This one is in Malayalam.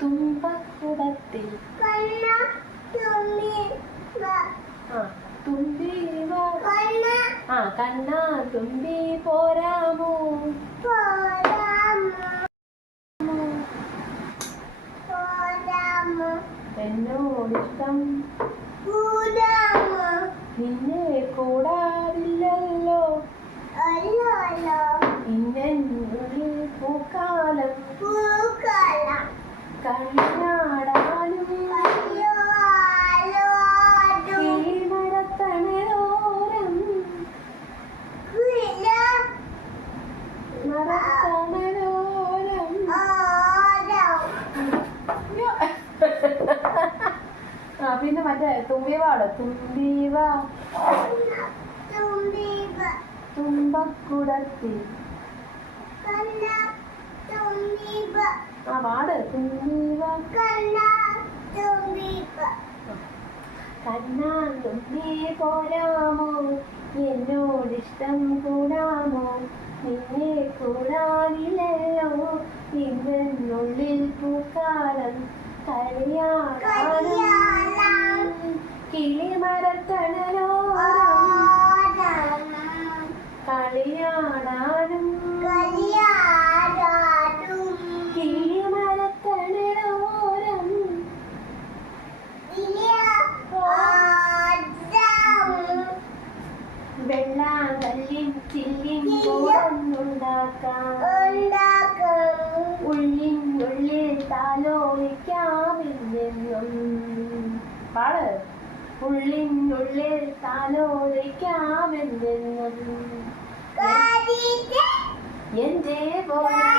തുമ്പക്കുടത്തിൽ തുമ്പി കണ്ണ തുമ്പി പോരാമോ എന്നോടിഷ്ടം നിന്നെ കൂടാതില്ലല്ലോ ഇന്നുള്ളിൽ പൂക്കാലം കളിയാടാനും കിളിമരത്തണലോരം മരത്തണലോരം പിന്നെ മറ്റേ തുമ്പിവാട് തുമ്പീവാ തുമ്പക്കുടത്തിൽ പാട് തുമ്പീവാ കണ്ണാ തുമ്പി പോരാമോ എന്നോടിഷ്ടം കൂടാമോ നിന്നെ കൂടാനില്ലല്ലോ ഇന്നുള്ളിൽ പൂക്കാലം കളിയാടാനും കിളിമരത്തണലോരം കളിയാടാനും കിളിമരത്തണലോരം വെള്ളാങ്കല്ലിൻ ചില്ലിൻ ഉണ്ടാക്കാം ഉള്ളിനുള്ളിൽ താലോലിക്കാമെന്നും പാട് ഉള്ളിനുള്ളിൽ താലോലിക്കാമെന്നും എന്റെ പോലെ